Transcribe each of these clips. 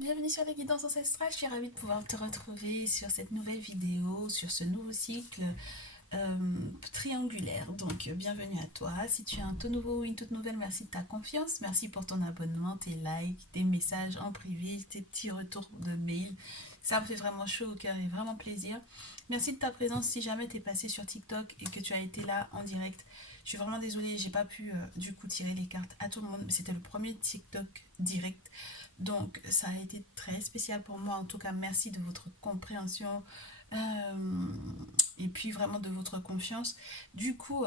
Bienvenue sur les guidances ancestrales, je suis ravie de pouvoir te retrouver sur cette nouvelle vidéo, sur ce nouveau cycle euh, triangulaire. Donc bienvenue à toi, si tu es un tout nouveau ou une toute nouvelle, merci de ta confiance, merci pour ton abonnement, tes likes, tes messages en privé, tes petits retours de mail. Ça me fait vraiment chaud au cœur et vraiment plaisir. Merci de ta présence si jamais tu es passé sur TikTok et que tu as été là en direct. Je suis vraiment désolée, j'ai pas pu du coup tirer les cartes à tout le monde. C'était le premier TikTok direct. Donc ça a été très spécial pour moi. En tout cas, merci de votre compréhension et puis vraiment de votre confiance. Du coup,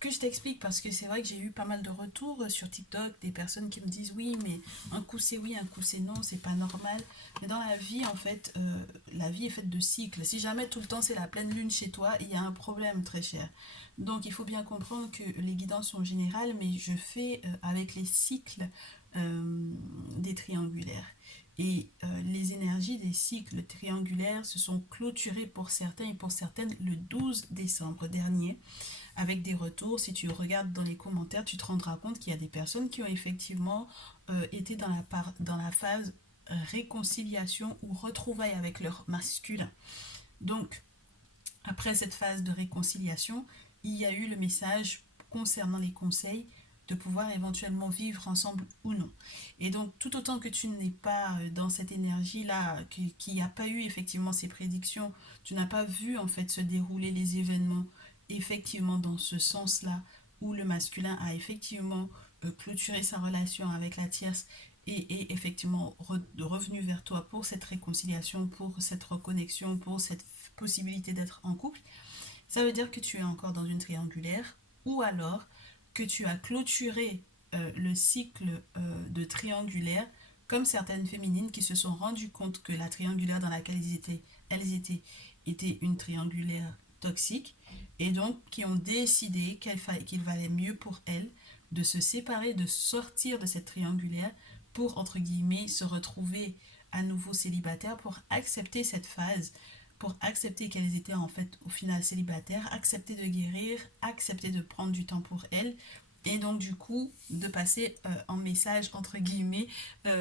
que je t'explique parce que c'est vrai que j'ai eu pas mal de retours sur TikTok, des personnes qui me disent oui, mais un coup c'est oui, un coup c'est non, c'est pas normal. Mais dans la vie, en fait, la vie est faite de cycles. Si jamais tout le temps c'est la pleine lune chez toi, il y a un problème très cher. Donc il faut bien comprendre que les guidances sont générales, mais je fais avec les cycles des triangulaires. Et les énergies des cycles triangulaires se sont clôturées pour certains et pour certaines le 12 décembre dernier, avec des retours. Si tu regardes dans les commentaires, tu te rendras compte qu'il y a des personnes qui ont effectivement été dans la phase réconciliation ou retrouvailles avec leur masculin. Donc, après cette phase de réconciliation, il y a eu le message concernant les conseils de pouvoir éventuellement vivre ensemble ou non. Et donc, tout autant que tu n'es pas dans cette énergie-là, qu'il n'y a pas eu effectivement ces prédictions, tu n'as pas vu en fait se dérouler les événements effectivement dans ce sens-là, où le masculin a effectivement clôturé sa relation avec la tierce et effectivement revenu vers toi pour cette réconciliation, pour cette reconnexion, pour cette possibilité d'être en couple, ça veut dire que tu es encore dans une triangulaire ou alors que tu as clôturé le cycle de triangulaire comme certaines féminines qui se sont rendues compte que la triangulaire dans laquelle elles étaient était une triangulaire toxique et donc qui ont décidé qu'il valait mieux pour elles de se séparer, de sortir de cette triangulaire pour, entre guillemets, se retrouver à nouveau célibataire, pour accepter cette phase, pour accepter qu'elles étaient en fait au final célibataires, accepter de guérir, accepter de prendre du temps pour elles, et donc du coup de passer en message entre guillemets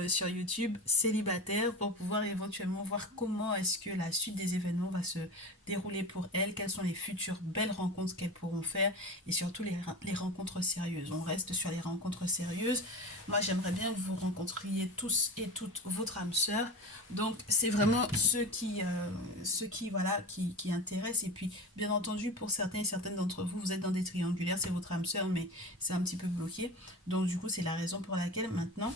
sur YouTube célibataire pour pouvoir éventuellement voir comment est-ce que la suite des événements va se dérouler pour elles, quelles sont les futures belles rencontres qu'elles pourront faire et surtout les rencontres sérieuses. On reste sur les rencontres sérieuses. Moi j'aimerais bien que vous rencontriez tous et toutes votre âme sœur. Donc c'est vraiment ceux qui voilà qui intéressent. Et puis bien entendu pour certains et certaines d'entre vous, vous êtes dans des triangulaires, c'est votre âme sœur, mais c'est un petit peu bloqué. Donc du coup c'est la raison pour laquelle maintenant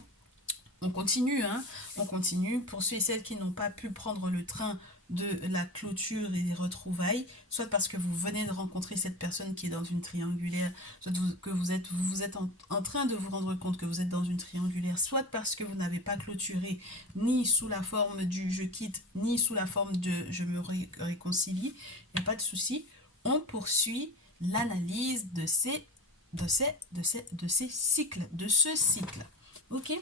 on continue, hein, on continue. Pour ceux et celles qui n'ont pas pu prendre le train de la clôture et des retrouvailles, soit parce que vous venez de rencontrer cette personne qui est dans une triangulaire, soit que vous êtes en train de vous rendre compte que vous êtes dans une triangulaire, soit parce que vous n'avez pas clôturé ni sous la forme du je quitte, ni sous la forme de je me réconcilie, il n'y a pas de souci. On poursuit l'analyse de ces cycles, de ce cycle. Ok.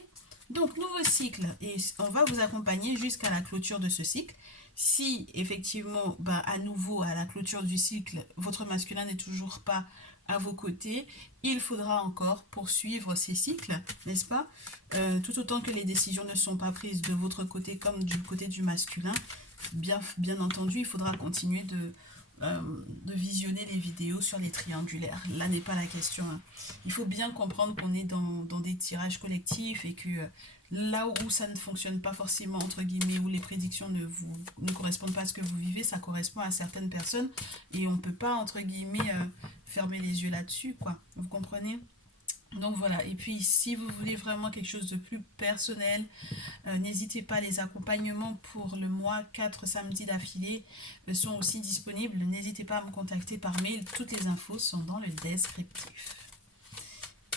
Donc, nouveau cycle, et on va vous accompagner jusqu'à la clôture de ce cycle. Si effectivement, bah, à nouveau, à la clôture du cycle, votre masculin n'est toujours pas à vos côtés, il faudra encore poursuivre ces cycles, n'est-ce pas? Tout autant que les décisions ne sont pas prises de votre côté comme du côté du masculin, bien entendu, il faudra continuer de visionner les vidéos sur les triangulaires. Là n'est pas la question, hein. Il faut bien comprendre qu'on est dans des tirages collectifs et que là où ça ne fonctionne pas forcément, entre guillemets, où les prédictions ne correspondent pas à ce que vous vivez, ça correspond à certaines personnes et on ne peut pas, entre guillemets, fermer les yeux là-dessus, quoi. Vous comprenez? Donc voilà, et puis si vous voulez vraiment quelque chose de plus personnel, n'hésitez pas, les accompagnements pour le mois 4 samedis d'affilée sont aussi disponibles. N'hésitez pas à me contacter par mail, toutes les infos sont dans le descriptif.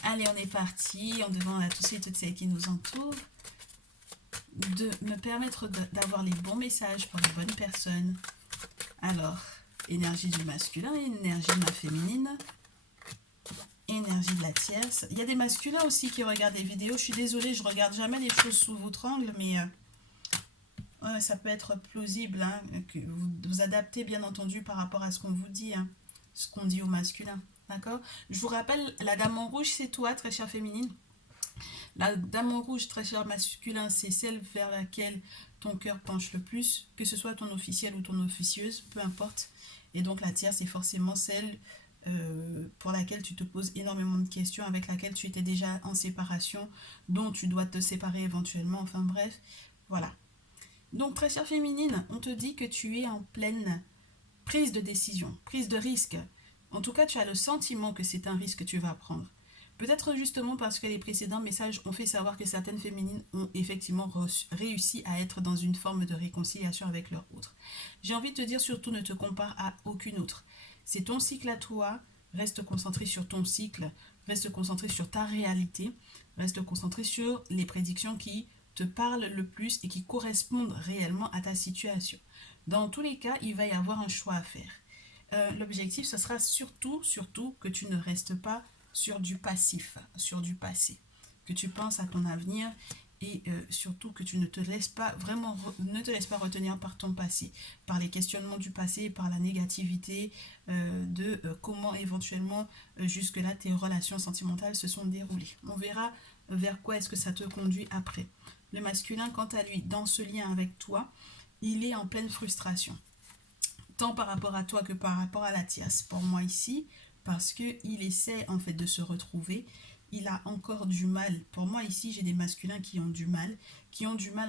Allez, on est parti. On demande à tous et toutes celles qui nous entourent de me permettre d'avoir les bons messages pour les bonnes personnes. Alors, énergie du masculin, énergie de ma féminine, énergie de la tierce. Il y a des masculins aussi qui regardent les vidéos. Je suis désolée, je regarde jamais les choses sous votre angle, mais ouais, ça peut être plausible, hein, que vous adaptez bien entendu par rapport à ce qu'on vous dit, hein, ce qu'on dit au masculin. D'accord. Je vous rappelle, la dame en rouge, c'est toi, très chère féminine. La dame en rouge, très cher masculin, c'est celle vers laquelle ton cœur penche le plus, que ce soit ton officiel ou ton officieuse, peu importe. Et donc la tierce, c'est forcément celle pour laquelle tu te poses énormément de questions, avec laquelle tu étais déjà en séparation, dont tu dois te séparer éventuellement, enfin bref, voilà. Donc très chère féminine, on te dit que tu es en pleine prise de décision, prise de risque. En tout cas, tu as le sentiment que c'est un risque que tu vas prendre. Peut-être justement parce que les précédents messages ont fait savoir que certaines féminines ont effectivement réussi à être dans une forme de réconciliation avec leur autre. J'ai envie de te dire, surtout ne te compare à aucune autre. C'est ton cycle à toi, reste concentré sur ton cycle, reste concentré sur ta réalité, reste concentré sur les prédictions qui te parlent le plus et qui correspondent réellement à ta situation. Dans tous les cas, il va y avoir un choix à faire. L'objectif, ce sera surtout que tu ne restes pas sur du passif, sur du passé, que tu penses à ton avenir et surtout que tu ne te laisses pas vraiment, ne te laisses pas retenir par ton passé, par les questionnements du passé, par la négativité de comment éventuellement jusque-là tes relations sentimentales se sont déroulées. On verra vers quoi est-ce que ça te conduit après. Le masculin, quant à lui, dans ce lien avec toi, il est en pleine frustration, tant par rapport à toi que par rapport à la tierce, pour moi ici, parce qu'il essaie en fait de se retrouver. Il a encore du mal. Pour moi ici, j'ai des masculins qui ont du mal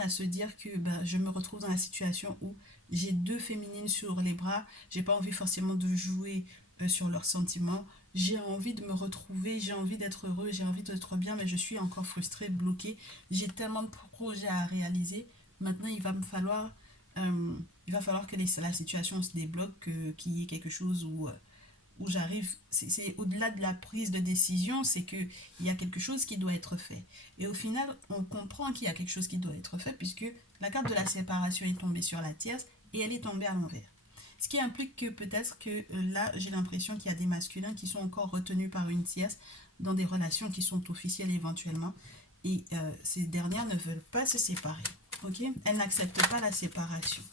à se dire que je me retrouve dans la situation où j'ai deux féminines sur les bras, j'ai pas envie forcément de jouer sur leurs sentiments, j'ai envie de me retrouver, j'ai envie d'être heureux, j'ai envie d'être bien, mais je suis encore frustrée, bloquée, j'ai tellement de projets à réaliser. Maintenant, euh, il va falloir que la situation se débloque, qu'il y ait quelque chose où j'arrive, c'est au-delà de la prise de décision, c'est qu'il y a quelque chose qui doit être fait. Et au final, on comprend qu'il y a quelque chose qui doit être fait, puisque la carte de la séparation est tombée sur la tierce et elle est tombée à l'envers. Ce qui implique que peut-être que là, j'ai l'impression qu'il y a des masculins qui sont encore retenus par une tierce dans des relations qui sont officielles éventuellement. Et ces dernières ne veulent pas se séparer. Ok, elles n'acceptent pas la séparation.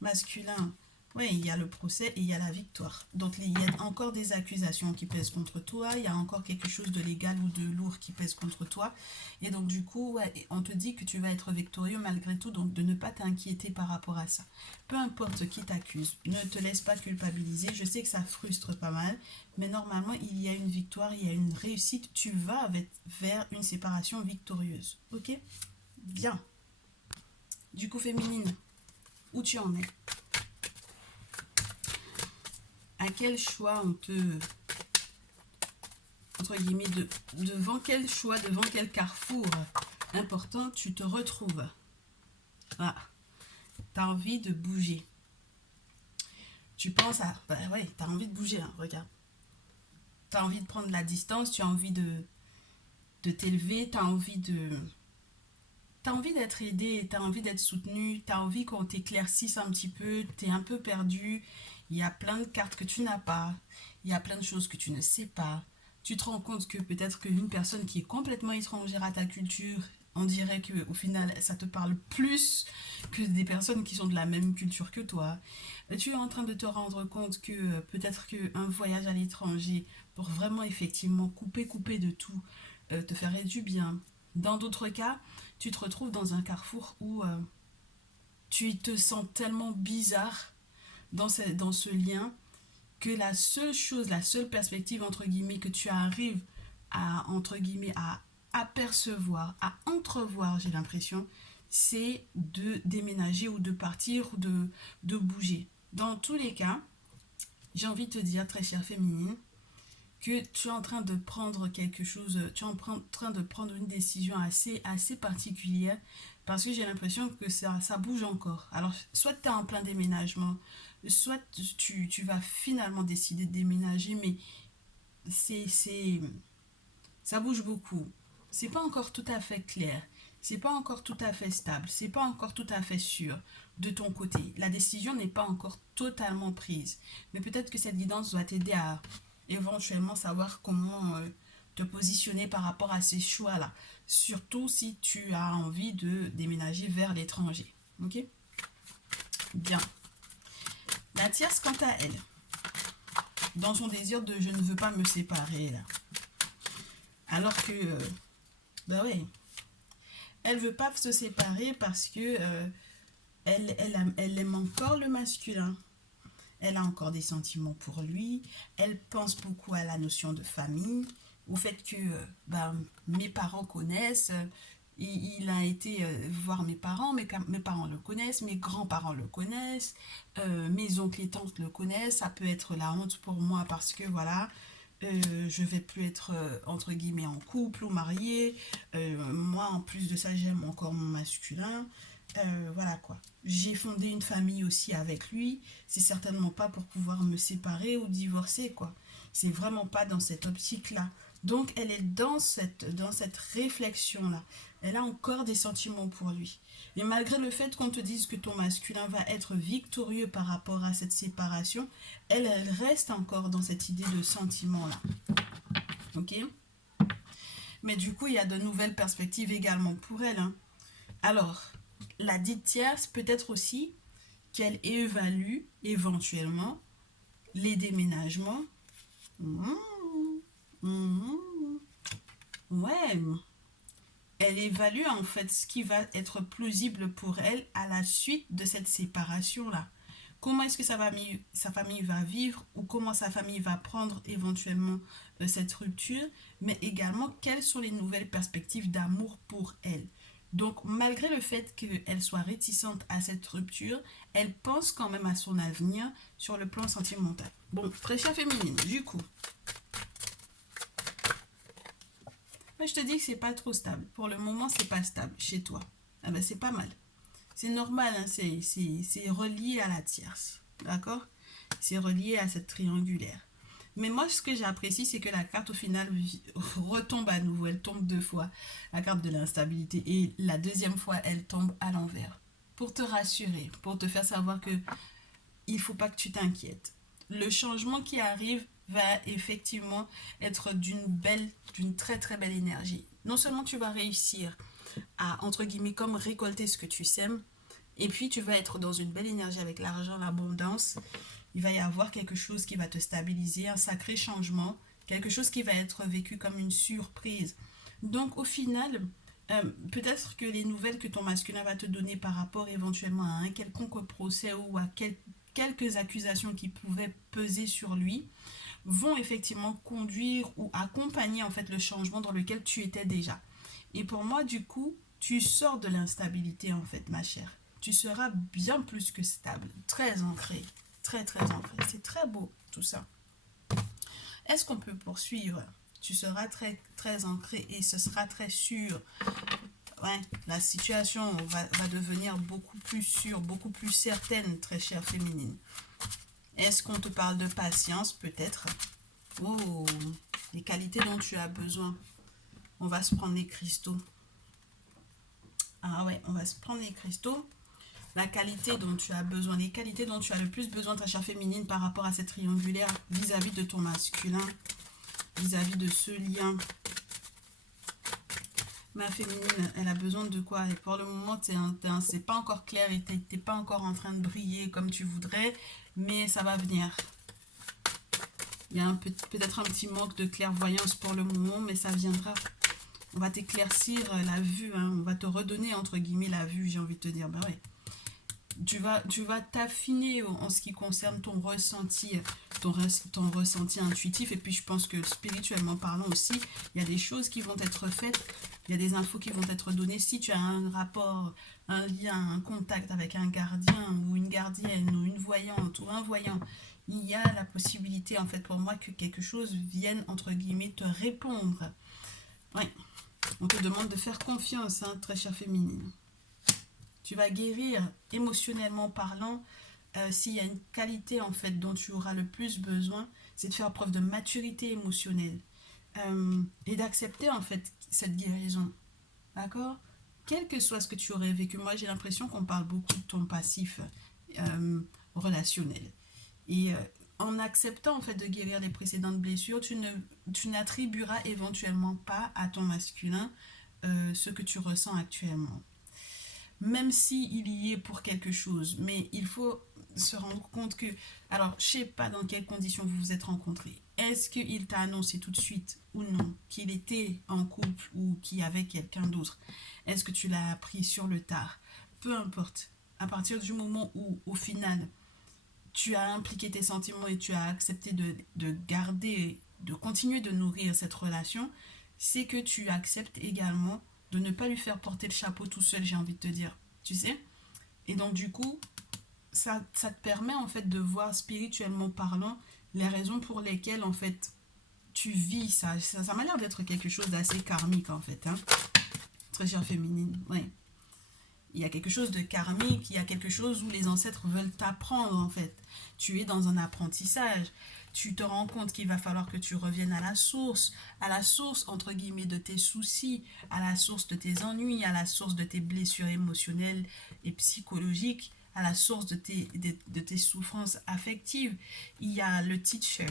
Masculin, oui, il y a le procès et il y a la victoire. Donc, il y a encore des accusations qui pèsent contre toi. Il y a encore quelque chose de légal ou de lourd qui pèse contre toi. Et donc, du coup, ouais, on te dit que tu vas être victorieux malgré tout. Donc, de ne pas t'inquiéter par rapport à ça. Peu importe qui t'accuse, ne te laisse pas culpabiliser. Je sais que ça frustre pas mal. Mais normalement, il y a une victoire, il y a une réussite. Tu vas vers une séparation victorieuse. Ok? Bien. Du coup, féminine, où tu en es? À quel choix on te, entre guillemets, devant quel choix, devant quel carrefour important tu te retrouves? Ah, tu as envie de bouger. Tu penses à... ouais, tu as envie de bouger, hein, regarde. Tu as envie de prendre la distance, tu as envie de t'élever, tu as envie de... Tu as envie d'être aidé, tu as envie d'être soutenu, tu as envie qu'on t'éclaircisse un petit peu, tu es un peu perdu. Il y a plein de cartes que tu n'as pas, il y a plein de choses que tu ne sais pas. Tu te rends compte que peut-être qu'une personne qui est complètement étrangère à ta culture, on dirait qu'au final, ça te parle plus que des personnes qui sont de la même culture que toi. Tu es en train de te rendre compte que peut-être qu'un voyage à l'étranger, pour vraiment effectivement couper de tout, te ferait du bien. Dans d'autres cas, tu te retrouves dans un carrefour où tu te sens tellement bizarre dans ce lien que la seule chose, la seule perspective entre guillemets que tu arrives à entre guillemets à apercevoir, à entrevoir, j'ai l'impression, c'est de déménager ou de partir ou de bouger. Dans tous les cas, j'ai envie de te dire, très chère féminine, que tu es en train de prendre quelque chose, tu es en train de prendre une décision assez particulière parce que j'ai l'impression que ça bouge encore. Alors, soit tu es en plein déménagement, soit tu vas finalement décider de déménager, mais c'est ça bouge beaucoup. C'est pas encore tout à fait clair. C'est pas encore tout à fait stable. C'est pas encore tout à fait sûr de ton côté. La décision n'est pas encore totalement prise. Mais peut-être que cette guidance doit t'aider à éventuellement savoir comment te positionner par rapport à ces choix-là. Surtout si tu as envie de déménager vers l'étranger. Ok? Bien. La tierce, quant à elle, dans son désir de je ne veux pas me séparer, là, alors que Ben oui. Elle veut pas se séparer parce que elle aime encore le masculin. Elle a encore des sentiments pour lui. Elle pense beaucoup à la notion de famille, au fait que ben, mes parents connaissent. Il a été voir mes parents le connaissent, mes grands-parents le connaissent, mes oncles et tantes le connaissent. Ça peut être la honte pour moi parce que voilà, je vais plus être entre guillemets en couple ou mariée. Moi, en plus de ça, j'aime encore mon masculin. Voilà quoi. J'ai fondé une famille aussi avec lui. C'est certainement pas pour pouvoir me séparer ou divorcer quoi. C'est vraiment pas dans cette optique-là. Donc elle est dans cette réflexion-là. Elle a encore des sentiments pour lui. Et malgré le fait qu'on te dise que ton masculin va être victorieux par rapport à cette séparation, elle reste encore dans cette idée de sentiment-là. Ok? Mais du coup, il y a de nouvelles perspectives également pour elle. Hein. Alors, la dite tierce peut être aussi qu'elle évalue éventuellement les déménagements. Mmh, mmh, ouais, elle évalue en fait ce qui va être plausible pour elle à la suite de cette séparation-là. Comment est-ce que sa famille va vivre ou comment sa famille va prendre éventuellement cette rupture, mais également quelles sont les nouvelles perspectives d'amour pour elle. Donc malgré le fait qu'elle soit réticente à cette rupture, elle pense quand même à son avenir sur le plan sentimental. Bon, très chère féminine, du coup, moi, je te dis que c'est pas trop stable. Pour le moment, c'est pas stable chez toi. Ah ben, c'est pas mal. C'est normal, hein, c'est relié à la tierce. D'accord? C'est relié à cette triangulaire. Mais moi, ce que j'apprécie, c'est que la carte, au final, retombe à nouveau. Elle tombe deux fois. La carte de l'instabilité. Et la deuxième fois, elle tombe à l'envers. Pour te rassurer, pour te faire savoir que il ne faut pas que tu t'inquiètes. Le changement qui arrive va effectivement être d'une très très belle énergie. Non seulement tu vas réussir à, entre guillemets, comme récolter ce que tu sèmes, et puis tu vas être dans une belle énergie avec l'argent, l'abondance. Il va y avoir quelque chose qui va te stabiliser, un sacré changement, quelque chose qui va être vécu comme une surprise. Donc au final, peut-être que les nouvelles que ton masculin va te donner par rapport éventuellement à un quelconque procès ou à quelques accusations qui pouvaient peser sur lui vont effectivement conduire ou accompagner en fait le changement dans lequel tu étais déjà. Et pour moi, du coup, tu sors de l'instabilité en fait, ma chère. Tu seras bien plus que stable, très ancré, très très ancré. C'est très beau tout ça. Est-ce qu'on peut poursuivre? Tu seras très très ancré et ce sera très sûr. Ouais, la situation va devenir beaucoup plus sûre, beaucoup plus certaine, très chère féminine. Est-ce qu'on te parle de patience, peut-être? Oh, les qualités dont tu as besoin. On va se prendre les cristaux. Ah ouais, on va se prendre les cristaux. La qualité dont tu as besoin, les qualités dont tu as le plus besoin, ta chère féminine, par rapport à cette triangulaire vis-à-vis de ton masculin, vis-à-vis de ce lien. Ma féminine, elle a besoin de quoi? Et pour le moment, c'est pas encore clair et t'es pas encore en train de briller comme tu voudrais, mais ça va venir. Il y a peut-être un petit manque de clairvoyance pour le moment, mais ça viendra. On va t'éclaircir la vue, hein. On va te redonner entre guillemets la vue, j'ai envie de te dire. Ben ouais. Tu vas t'affiner en ce qui concerne ton ressenti, ton ressenti intuitif. Et puis je pense que spirituellement parlant aussi, il y a des choses qui vont être faites, il y a des infos qui vont être données. Si tu as un rapport, un lien, un contact avec un gardien ou une gardienne ou une voyante ou un voyant, il y a la possibilité en fait pour moi que quelque chose vienne entre guillemets te répondre. Oui, on te demande de faire confiance, hein, très chère féminine. Tu vas guérir émotionnellement parlant. S'il y a une qualité en fait dont tu auras le plus besoin, c'est de faire preuve de maturité émotionnelle et d'accepter en fait cette guérison. D'accord? Quel que soit ce que tu aurais vécu, moi j'ai l'impression qu'on parle beaucoup de ton passif relationnel. Et en acceptant en fait de guérir les précédentes blessures, tu n'attribueras éventuellement pas à ton masculin ce que tu ressens actuellement. Même si il y est pour quelque chose, mais il faut se rendre compte que, alors je sais pas dans quelles conditions vous vous êtes rencontrés. est-ce qu'il t'a annoncé tout de suite ou non qu'il était en couple ou qu'il y avait quelqu'un d'autre? Est-ce que tu l'as appris sur le tard? Peu importe. À partir du moment où, au final, tu as impliqué tes sentiments et tu as accepté de garder, de continuer de nourrir cette relation, c'est que tu acceptes également de ne pas lui faire porter le chapeau tout seul, j'ai envie de te dire. Tu sais? Et donc, du coup, ça te permet en fait de voir spirituellement parlant les raisons pour lesquelles en fait tu vis ça. Ça m'a l'air d'être quelque chose d'assez karmique en fait. Hein. Très chère féminine, ouais. Il y a quelque chose de karmique, il y a quelque chose où les ancêtres veulent t'apprendre en fait. Tu es dans un apprentissage. Tu te rends compte qu'il va falloir que tu reviennes à la source entre guillemets de tes soucis, à la source de tes ennuis, à la source de tes blessures émotionnelles et psychologiques, à la source de tes souffrances affectives. Il y a le teacher,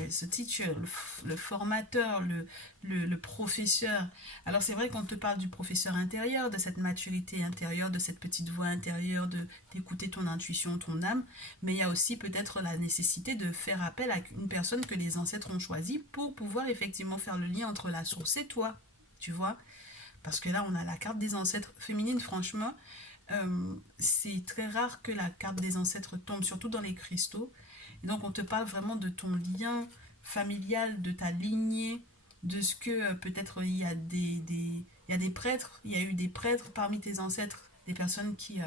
le formateur, le professeur. Alors c'est vrai qu'on te parle du professeur intérieur, de cette maturité intérieure, de cette petite voix intérieure, d'écouter ton intuition, ton âme, mais il y a aussi peut-être la nécessité de faire appel à une personne que les ancêtres ont choisie pour pouvoir effectivement faire le lien entre la source et toi, tu vois. Parce que là, on a la carte des ancêtres féminines, franchement, c'est très rare que la carte des ancêtres tombe, surtout dans les cristaux. Et donc, on te parle vraiment de ton lien familial, de ta lignée, de ce que peut-être il y a des prêtres, il y a eu des prêtres parmi tes ancêtres, des personnes qui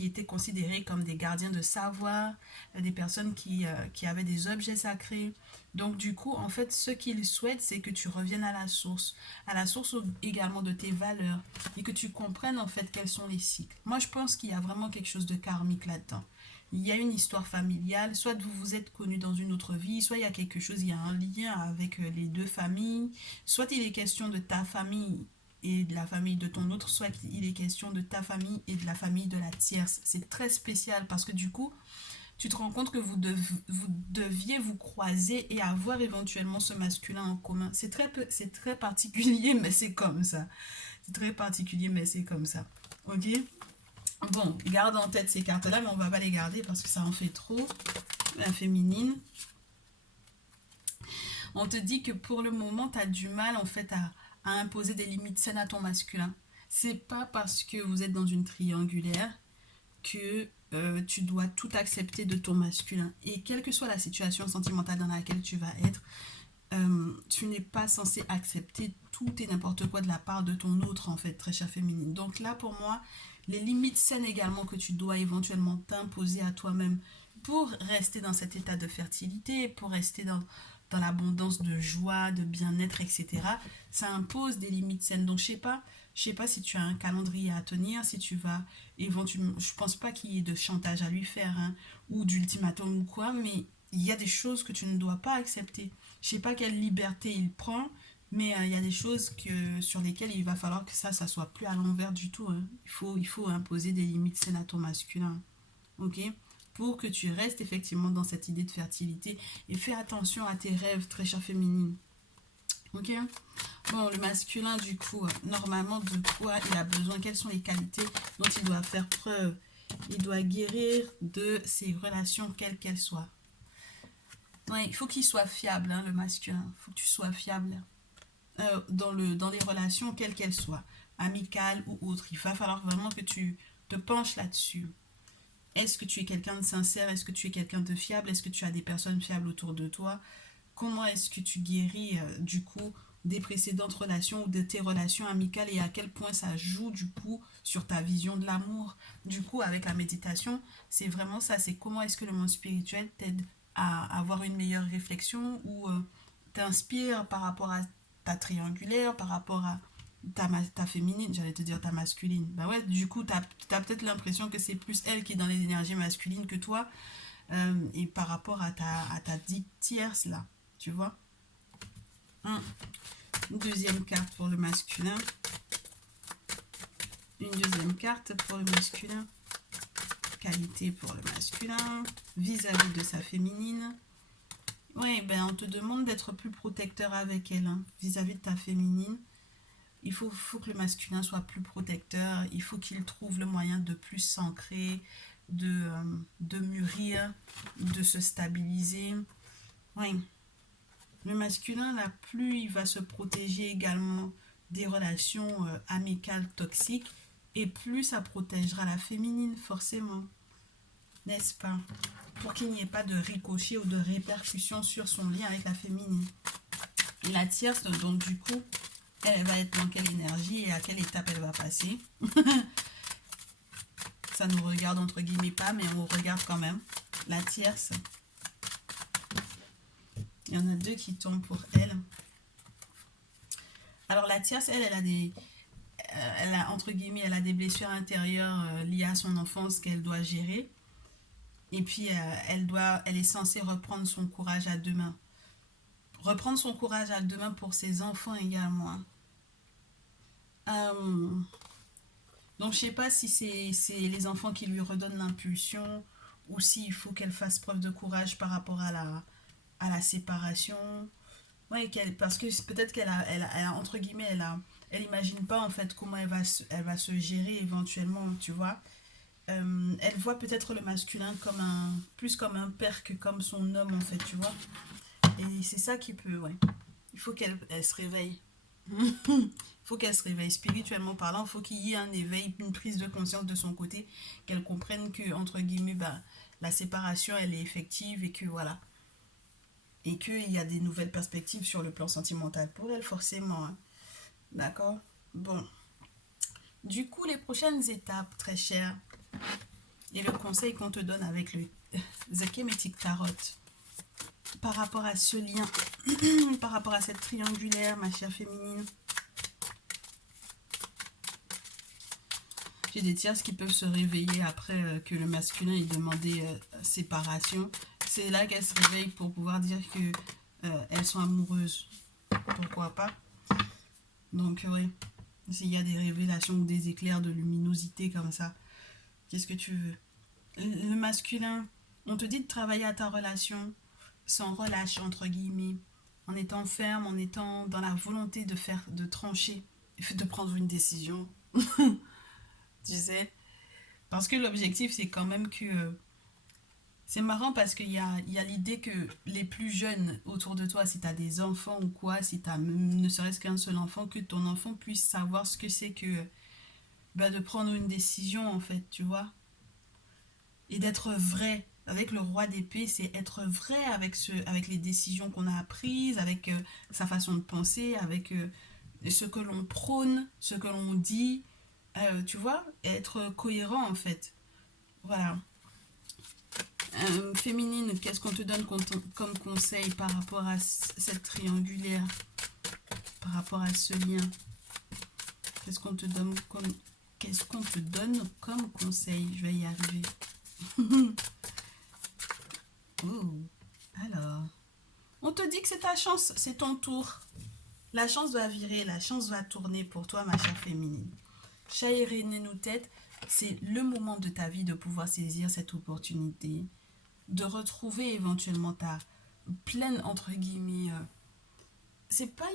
étaient considérées comme des gardiens de savoir, des personnes qui avaient des objets sacrés. Donc du coup, en fait, ce qu'ils souhaitent, c'est que tu reviennes à la source également de tes valeurs, et que tu comprennes en fait quels sont les cycles. Moi, je pense qu'il y a vraiment quelque chose de karmique là-dedans. Il y a une histoire familiale, soit vous vous êtes connus dans une autre vie, soit il y a quelque chose, il y a un lien avec les deux familles, soit il est question de ta famille et de la famille de ton autre, soit il est question de ta famille et de la famille de la tierce. C'est très spécial parce que du coup, tu te rends compte que vous deviez vous croiser et avoir éventuellement ce masculin en commun. C'est très particulier, mais c'est comme ça. C'est très particulier, mais c'est comme ça. Ok? Bon, garde en tête ces cartes-là, mais on va pas les garder parce que ça en fait trop. La féminine. On te dit que pour le moment, tu as du mal en fait à imposer des limites saines à ton masculin. C'est pas parce que vous êtes dans une triangulaire que tu dois tout accepter de ton masculin. Et quelle que soit la situation sentimentale dans laquelle tu vas être, tu n'es pas censé accepter tout et n'importe quoi de la part de ton autre, en fait, très chère féminine. Donc là, pour moi, les limites saines également que tu dois éventuellement t'imposer à toi-même pour rester dans cet état de fertilité, pour rester dans l'abondance de joie, de bien-être, etc. Ça impose des limites saines. Donc, je sais pas si tu as un calendrier à tenir, si tu vas éventuellement, je pense pas qu'il y ait de chantage à lui faire, hein, ou d'ultimatum ou quoi, mais il y a des choses que tu ne dois pas accepter. Je sais pas quelle liberté il prend, mais il y a des choses sur lesquelles il va falloir que ça soit plus à l'envers du tout. Hein. Il faut imposer des limites saines à ton masculin. Ok? Pour que tu restes effectivement dans cette idée de fertilité. Et fais attention à tes rêves, très chère féminine. Ok? Bon, le masculin, du coup, normalement, de quoi il a besoin? Quelles sont les qualités dont il doit faire preuve? Il doit guérir de ses relations, quelles qu'elles soient. Ouais, il faut qu'il soit fiable, hein, le masculin. Il faut que tu sois fiable dans les relations, quelles qu'elles soient, amicales ou autres. Il va falloir vraiment que tu te penches là-dessus. Est-ce que tu es quelqu'un de sincère? Est-ce que tu es quelqu'un de fiable? Est-ce que tu as des personnes fiables autour de toi? Comment est-ce que tu guéris du coup des précédentes relations ou de tes relations amicales et à quel point ça joue du coup sur ta vision de l'amour? Du coup, avec la méditation, c'est vraiment ça, c'est comment est-ce que le monde spirituel t'aide à avoir une meilleure réflexion ou t'inspire par rapport à ta triangulaire, par rapport à ta féminine, j'allais te dire ta masculine. Bah ouais, du coup, t'as peut-être l'impression que c'est plus elle qui est dans les énergies masculines que toi, et par rapport à ta dite tierce là, tu vois. Une deuxième carte pour le masculin. Une deuxième carte pour le masculin. Qualité pour le masculin. Vis-à-vis de sa féminine. Oui, ben on te demande d'être plus protecteur avec elle, hein, vis-à-vis de ta féminine. Il faut que le masculin soit plus protecteur. Il faut qu'il trouve le moyen de plus s'ancrer, de mûrir, de se stabiliser. Oui. Le masculin, là, plus il va se protéger également des relations amicales toxiques, et plus ça protégera la féminine, forcément. N'est-ce pas? Pour qu'il n'y ait pas de ricochet ou de répercussion sur son lien avec la féminine. Et la tierce, donc du coup, elle va être dans quelle énergie et à quelle étape elle va passer. Ça nous regarde entre guillemets pas, mais on regarde quand même. La tierce, il y en a deux qui tombent pour elle. Alors la tierce, elle a des... elle a, entre guillemets, elle a des blessures intérieures liées à son enfance qu'elle doit gérer. Et puis, elle est censée reprendre son courage à deux mains. Reprendre son courage à deux mains pour ses enfants également. Donc, je sais pas si c'est les enfants qui lui redonnent l'impulsion ou s'il faut qu'elle fasse preuve de courage par rapport à la séparation. Ouais, parce que peut-être entre guillemets, elle imagine pas en fait comment elle va se gérer éventuellement, tu vois. Elle voit peut-être le masculin plus comme un père que comme son homme en fait, tu vois. Et c'est ça qui peut, ouais. Il faut qu'elle se réveille. Il faut qu'elle se réveille spirituellement parlant. Il faut qu'il y ait un éveil, une prise de conscience de son côté, qu'elle comprenne que, entre guillemets, bah, la séparation, elle est effective et que voilà. Et qu'il y a des nouvelles perspectives sur le plan sentimental pour elle, forcément. Hein. D'accord? Bon. Du coup, les prochaines étapes, très chères, et le conseil qu'on te donne avec le The Kemetic Tarot, par rapport à ce lien, par rapport à cette triangulaire, ma chère féminine. J'ai des tierces qui peuvent se réveiller après que le masculin ait demandé séparation. C'est là qu'elles se réveillent pour pouvoir dire que elles sont amoureuses. Pourquoi pas? Donc oui, s'il y a des révélations ou des éclairs de luminosité comme ça, qu'est-ce que tu veux? Le masculin, on te dit de travailler à ta relation sans relâche, entre guillemets, en étant ferme, en étant dans la volonté de trancher, de prendre une décision. Tu sais? Parce que l'objectif, c'est quand même que... c'est marrant parce qu'il y a l'idée que les plus jeunes autour de toi, si tu as des enfants ou quoi, si tu as ne serait-ce qu'un seul enfant, que ton enfant puisse savoir ce que c'est que bah, de prendre une décision, en fait, tu vois? Et d'être vrai. Avec le roi d'épée, c'est être vrai avec les décisions qu'on a prises, avec sa façon de penser, avec ce que l'on prône, ce que l'on dit, tu vois, être cohérent en fait. Voilà. Féminine, qu'est-ce qu'on te donne comme conseil par rapport à cette triangulaire, par rapport à ce lien? Qu'est-ce qu'on te donne comme conseil? Je vais y arriver. Alors, on te dit que c'est ta chance, c'est ton tour. La chance va virer, la chance va tourner pour toi, ma chère féminine. Chahirene tête, c'est le moment de ta vie de pouvoir saisir cette opportunité, de retrouver éventuellement ta pleine, entre guillemets, c'est pas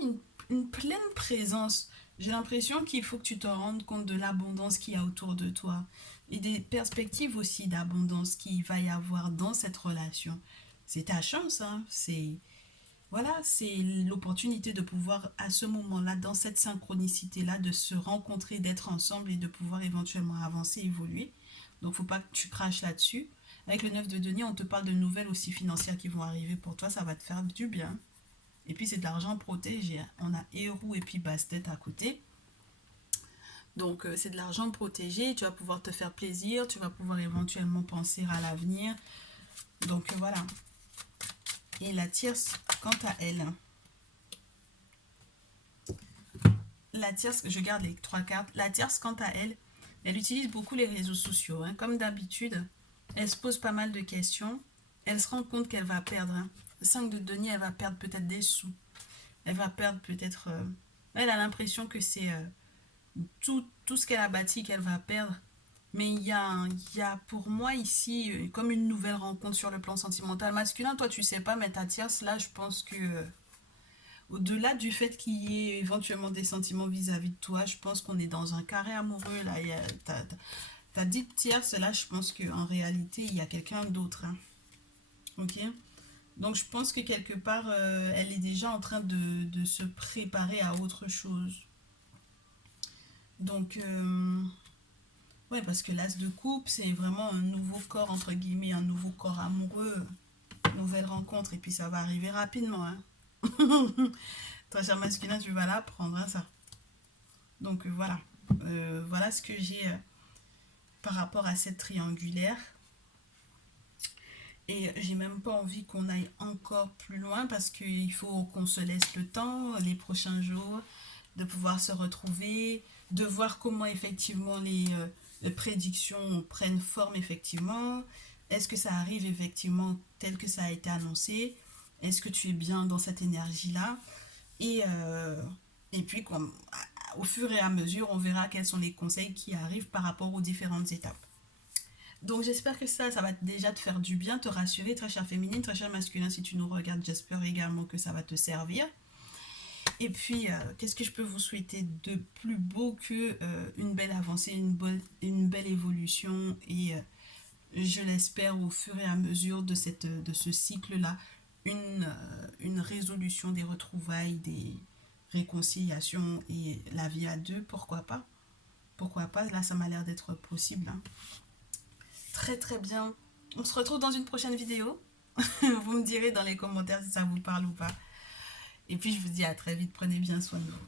une pleine présence. J'ai l'impression qu'il faut que tu te rendes compte de l'abondance qu'il y a autour de toi et des perspectives aussi d'abondance qu'il va y avoir dans cette relation. C'est ta chance, hein. Voilà, c'est l'opportunité de pouvoir, à ce moment-là, dans cette synchronicité-là, de se rencontrer, d'être ensemble et de pouvoir éventuellement avancer, évoluer. Donc, faut pas que tu craches là-dessus. Avec le 9 de denier, on te parle de nouvelles aussi financières qui vont arriver pour toi. Ça va te faire du bien. Et puis, c'est de l'argent protégé. On a héros et puis basse-tête à côté. Donc, c'est de l'argent protégé. Tu vas pouvoir te faire plaisir. Tu vas pouvoir éventuellement penser à l'avenir. Donc, voilà. Et la tierce, quant à elle, la tierce, je garde les 3 cartes. La tierce, quant à elle, elle utilise beaucoup les réseaux sociaux. Hein. Comme d'habitude, elle se pose pas mal de questions. Elle se rend compte qu'elle va perdre. Hein. 5 de denier, elle va perdre peut-être des sous. Elle va perdre peut-être... elle a l'impression que c'est tout ce qu'elle a bâti qu'elle va perdre. Mais il y a pour moi ici comme une nouvelle rencontre sur le plan sentimental masculin. Toi, tu sais pas, mais ta tierce, là, je pense que au-delà du fait qu'il y ait éventuellement des sentiments vis-à-vis de toi, je pense qu'on est dans un carré amoureux. Là, ta dite tierce, là, je pense qu'en réalité, il y a quelqu'un d'autre. Hein. Ok? Donc je pense que quelque part, elle est déjà en train de se préparer à autre chose. Donc, ouais, parce que l'as de coupe, c'est vraiment un nouveau corps, entre guillemets, un nouveau corps amoureux, nouvelle rencontre, et puis ça va arriver rapidement. Hein. Très cher masculin, tu vas l'apprendre, hein, ça. Donc voilà. Voilà ce que j'ai par rapport à cette triangulaire. Et j'ai même pas envie qu'on aille encore plus loin parce qu'il faut qu'on se laisse le temps, les prochains jours, de pouvoir se retrouver, de voir comment effectivement les prédictions prennent forme effectivement. Est-ce que ça arrive effectivement tel que ça a été annoncé? Est-ce que tu es bien dans cette énergie-là? Et, et puis, au fur et à mesure, on verra quels sont les conseils qui arrivent par rapport aux différentes étapes. Donc j'espère que ça va déjà te faire du bien, te rassurer, très chère féminine, très cher masculin, si tu nous regardes, j'espère également que ça va te servir. Et puis, qu'est-ce que je peux vous souhaiter de plus beau que une belle avancée, une belle évolution et je l'espère au fur et à mesure de ce cycle-là, une résolution des retrouvailles, des réconciliations et la vie à deux, pourquoi pas? Pourquoi pas? Là, ça m'a l'air d'être possible. Hein. Très très bien. On se retrouve dans une prochaine vidéo. Vous me direz dans les commentaires si ça vous parle ou pas. Et puis je vous dis à très vite. Prenez bien soin de vous.